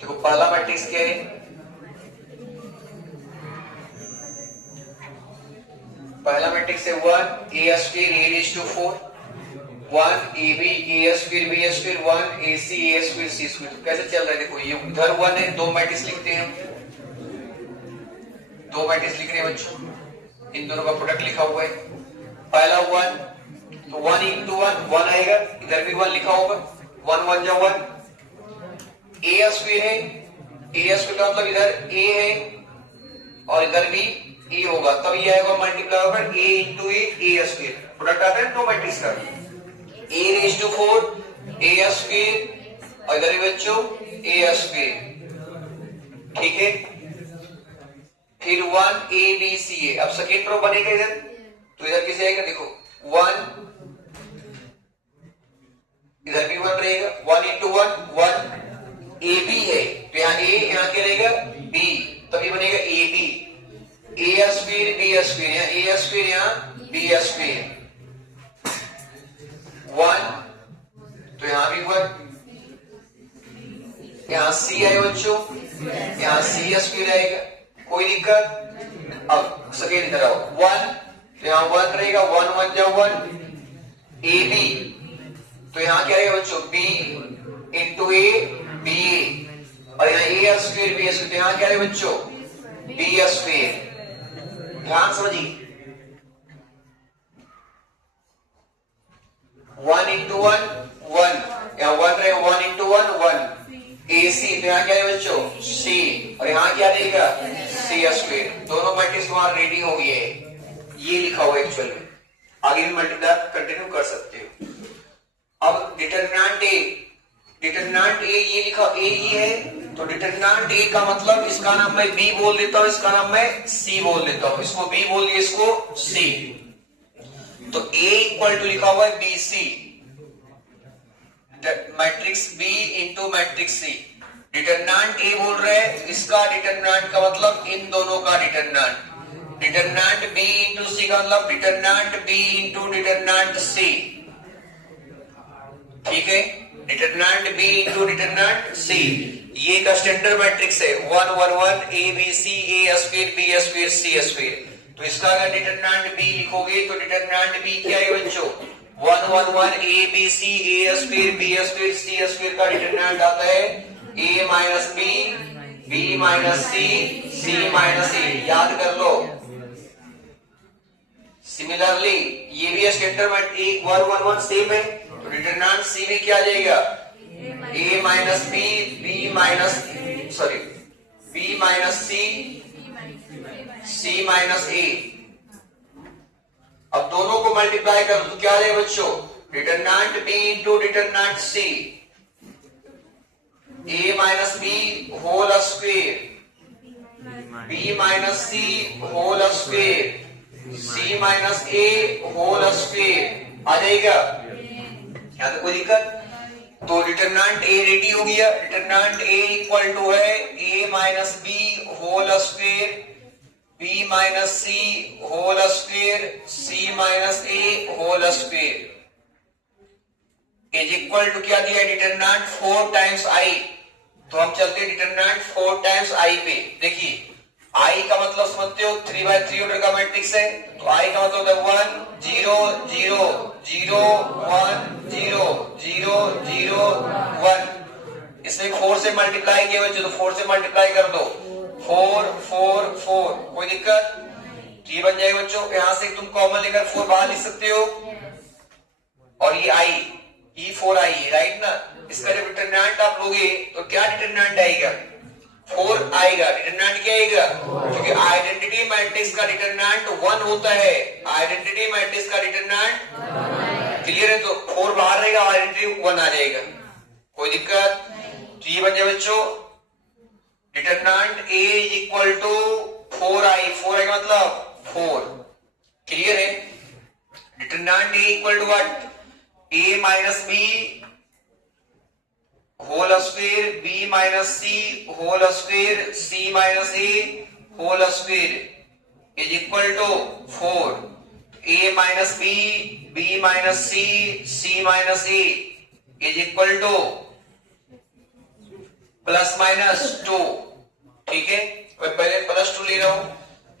देखो पहला मैट्रिक्स क्या है, पहला मैट्रिक्स है 1 a square a raise to 4, 1 ab a square b square, 1 ac a square c square. तो कैसे चल रहा है देखो, ये इधर 1 है, दो मैट्रिक्स लिखते हैं हम, दो मैट्रिक्स लिख रहे हैं बच्चों, इन दोनों का प्रोडक्ट लिखा हुआ है। पहला 1 तो 1 इंटू 1 1 आएगा, इधर भी 1 लिखा होगा, 1 1 जा 1, a स्क्वायर है, a स्क्वायर का मतलब इधर a है और इधर भी a होगा, तब ये आएगा मल्टीप्लाई होगा a into a square, product आता है दो मैट्रिक्स का, a raise to 4 a square और इधर भी बच्चों a स्क्वायर, ठीक है। फिर 1 a b c है, अब सेकेंड रो बनेगा इधर, तो इधर कैसे आएगा देखो 1, इधर भी 1 रहेगा, 1 इंटू 1 1 a b है, तो यहाँ a यहाँ क्या रहेगा b, तभी बनेगा a b, a square b square, यहाँ a स्क्वायर यहाँ b स्क्वायर, 1 तो यहाँ भी 1, यहाँ c आए बच्चों, यहाँ c स्क्वायर आएगा, कोई दिक्कत। अब सेकेंड इधर आओ 1 तो यहाँ 1 रहेगा, 1 1 जा 1 a b, तो यहाँ क्या रहेगा बच्चों b into a b a, और यहाँ a स्क्वायर b स्क्वायर, तो यहाँ क्या रहेगा बच्चों b स्क्वायर, ध्यान समझिए 1 इंटू 1 1, यहाँ 1 रहेगा, 1 इंटू 1 1 AC, तो यहाँ क्या है बच्चों C, और यहाँ क्या रहेगा C स्क्वायर। दोनों मैट्रिक्स तुम्हारा रेडी हो गए, ये लिखा हुआ एक्चुअल में, आगे भी मल्टीप्लाई कंटिन्यू कर सकते हो। अब डिटरमिनेंट A, डिटरमिनेंट A ये लिखा A ये है, तो डिटरमिनेंट A का मतलब इसका नाम मैं B बोल देता हूँ, इसका नाम मैं C बोल देता हूँ, इसको B बोल दिया, इसको C, तो A इक्वल टू लिखा हुआ है BC, matrix B into matrix C। Determinant A बोल रहे हैं, इसका डिटरमिनेंट का मतलब इन दोनों का determinant, determinant B into C का मतलब determinant B into determinant C, ठीक है, determinant B into determinant C। ये का स्टैंडर्ड मैट्रिक्स है 1 1 1 A B C A square B square C square, तो इसका अगर डिटरमिनेंट B लिखोगे तो डिटरमिनेंट B क्या है बच्चों 1 1 1 A B C A square B square C square का डिटरमिनेंट आता है A minus B B minus C C minus A, याद कर लो। सिमिलरली ये भी स्टैंडर्ड मैट्रिक्स 1 1 1 सेम है, तो डिटरमिनेंट C भी क्या आ जाएगा A minus B B minus sorry B minus C C minus A। अब दोनों को मल्टीप्लाई कर तो क्या रहेगा बच्चों determinant B into determinant C, A minus B whole square B minus C whole square C minus A whole square आ जाएगा, यहाँ तक कोई दिक्कत। तो डिटरमिनेंट A रेडी हो गया, डिटरमिनेंट A इक्वल टू है A minus B whole square B minus C whole square C minus A whole square is equal to क्या दिया डिटरमिनेंट 4 टाइम्स I, तो हम चलते हैं डिटरमिनेंट 4 टाइम्स I पे। देखिए I का मतलब समझते हो 3/3 ऑर्डर का मैट्रिक्स है, तो I का मतलब होता है 1 0 0 0 1 0 0 0 1, इसमें 4 से मल्टीप्लाई किया बच्चों, तो 4 से मल्टीप्लाई कर दो 4 4 4, कोई दिक्कत, ये बन जाएगा बच्चों। यहां से तुम कॉमन लेकर 4 बाहर लिख सकते हो, और ये I ये 4I है राइट ना, इसका जब डिटरमिनेंट आप लोगे तो क्या डिटरमिनेंट आएगा 4 आएगा, डिटरमिनेंट क्या आएगा, क्योंकि आइडेंटिटी मैट्रिक्स का डिटरमिनेंट 1 होता है, आइडेंटिटी मैट्रिक्स का डिटरमिनेंट क्लियर है, तो 4 बाहर रहेगा, आइडेंटिटी 1 आ जाएगा, कोई दिक्कत। तो ये बन जाए बच्चों determinant A equal to 4I, 4I का मतलब 4, क्लियर है। Determinant A equal to what A minus B whole square B minus C whole square C minus A whole square is equal to 4, A minus B B minus C C minus A is equal to plus minus 2, ठीक है। मैं पहले plus 2 ले रहा हूं,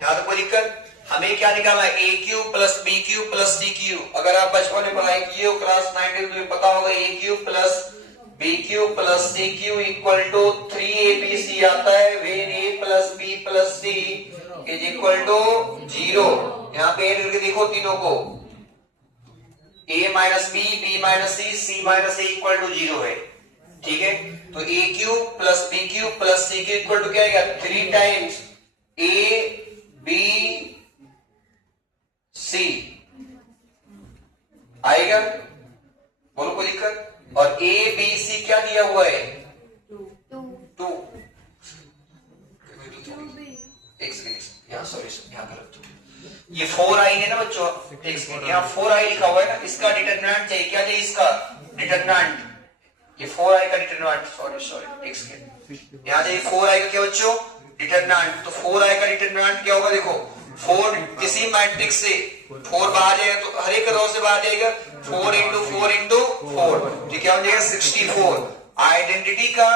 यहां तो कोई दिक्कत। हमें क्या निकालना है, A cube plus B cube plus C cube. अगर आप बचपन में पढ़ाई किए हो क्लास 9 में, तुम्हें पता होगा A cube plus B cube plus C cube equal to 3abc आता है, when A plus B plus C is equal to 0। यहाँ पे ऐड करके देखो तीनों को, a minus B, B minus C, C minus A equal to 0 है, ठीक है। तो A cube plus B cube plus C cube equal to क्या आएगा, 3 टाइम्स ए बी सी आएगा, बोलो कोई दिक्कत। और ए बी सी क्या दिया हुआ है, 2। एक सेकंड, यहाँ सॉरी यहाँ गलत, ये 4i है ना बच्चों, एक सेकंड, यहाँ 4i लिखा हुआ है ना, इसका डिटरमिनेंट चाहिए, क्या चाहिए इसका डिटरमिनेंट, ये 4i का डिटरमिनेंट, सॉरी एक सेकंड, यहाँ चाहिए 4i का क्या बच्चों, डिटरमिनेंट। तो 4i का डिटरमिनेंट क्या होगा, देखो 4 किसी मैट्रिक्स से 4 बाहर जाएगा तो हर एक रो से बाहर जाएगा, 4 इंटू 4 इंटू 4, तो क्या हो जाएगा 64। आइडेंटिटी का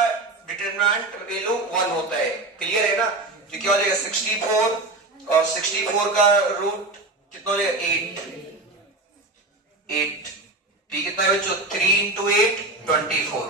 डिटरमिनेंट वैल्यू 1 होता है, क्लियर है ना। तो क्या हो जाएगा 64, और 64 का रूट कितना हो जाएगा 8, ठीक कितना है बच्चों, 3 इंटू 8 24,